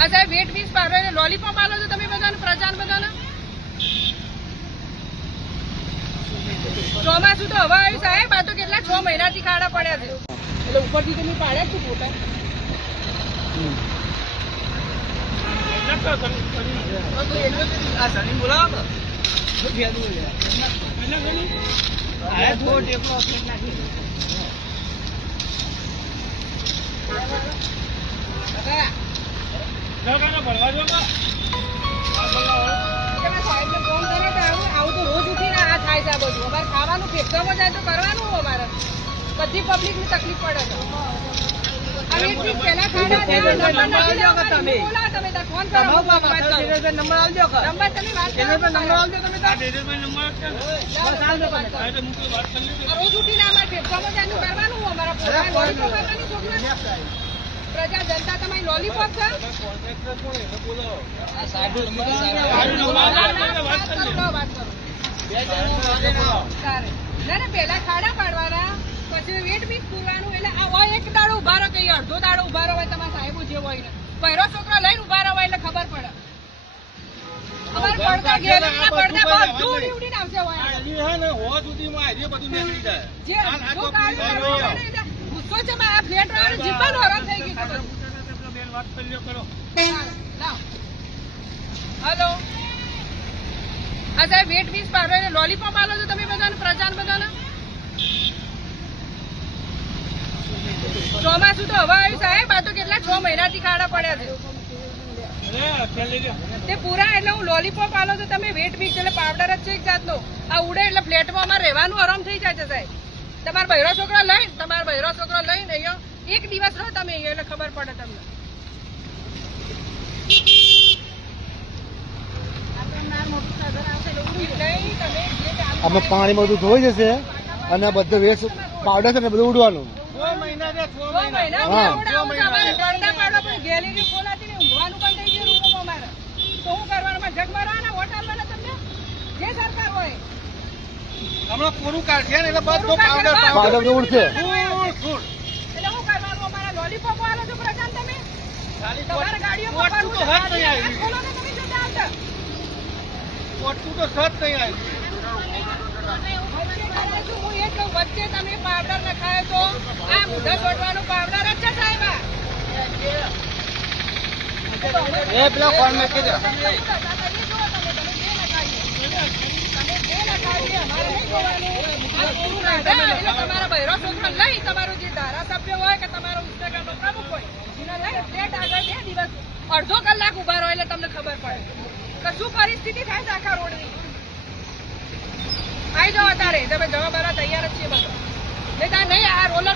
આ સાહેબ વેટ 20 પાડો એટલે લોલીપોપ આલો છો તમે બધાને, પ્રજાને બધાને. ચોમાસું તો હવે આવ્યું સાહેબ, આ તો કેટલા 6 મહિનાથી ખાડા પડ્યા છે એટલે ઉપરથી તમે પાડ્યા છું ફોટા. આવું તો રોજ ઉઠીને આ થાય છે. આ બધું અમારે ખાવાનું ફેંકવામાં જાય તો કરવાનું અમારે. બધી પબ્લિક ની તકલીફ પડે છે. પેલા ખાડા તમે ફોન કરો, નંબર આવજો, નંબર તમે વાત કરો, રોજ ઉઠીને અમારે ફેંકવામાં જાય તો કરવાનું અમારા પ્રજા જનતા. તમારી લોલીપોપ છે. ના પેલા ખાડા પાડવાના, પછી વેટ બીટ પૂરવાનું. એટલે આ એક દાડો ઉભા રહો, કઈ અડધો દાડો ઉભા રહો, તમારા સાહેબો જેવો હોય ને પહેરો છોકરો લઈને ઉભા રહો એટલે ખબર પડે. અમારે પડતા ગેલેરીના પડદા બધું ઉડીને આવશે. ગુસ્સો છે આ ફ્લેટ વાળા જીવન હરામ થઈ ગયું. હલો, આ સાહેબ વેટ 20 પાડો એટલે લોલીપોપ આલો છો તમે બધાને, પ્રજાને બધાને. ચોમાસું તો હવે આવ્યું સાહેબ, આ તો કેટલા 6 મહિનાથી ખાડા પડ્યા છે તે પૂરા. એટલે હું લોલીપોપ આલો છો તમે વેટ 20 એટલે પાવડર જ છે એક જાતનો. આ ઉડે એટલે ફ્લેટમાં અમારે રહેવાનું આરામ થઈ જાય છે સાહેબ. તમારા બહેરો છોકરો લઈને અહીંયા એક દિવસ રહો તમે અહીંયા એટલે ખબર પડે તમને. અમે પાણીમાં બધું ધોઈ જશે અને બધું વેસ્ટ પાવડર છે ને બધું ઉડવાનું. ગેલેરી ખોલાતી ને ઊંઘવાનું પણ થઈ ગયું રૂમો અમારે. તો શું કરવાનું? જગ મારવાના, વોટ આપવાના તમને, જે સરકાર હોય. હમણાં પૂરું કાઢશે ને એટલે બધું પાવડર ઉડશે. એટલે શું કરવાનું? અમારા લોલીપોપ આલો છો પ્રજા તમે. તમારા ગાડીઓ તો સત નહીં આવી. ખોલો ને તમે જતા આવતા. પોટકું તો સત નહીં આવી. વચ્ચે તમે પાવડર નખાયો તો આ મુઢા છોડવાનું પાવડર જ છે સાહેબ. પેલા ફોન માં કીધું તમારા બહેરો છોકરો લઈ, તમારો જે ધારાસભ્ય હોય કે તમારો ઇન્સ્ટાગ્રામ નો પ્રમુખ હોય એને લઈ ફ્લેટ આગળ 2 દિવસ અડધો કલાક ઉભા રહો એટલે તમને ખબર પડે કે શું પરિસ્થિતિ થાય છે આખા રોડની. આવી જાઓ અત્યારે, તમે જવા બરા તૈયાર જ છીએ બધા. નહીં આ રોલર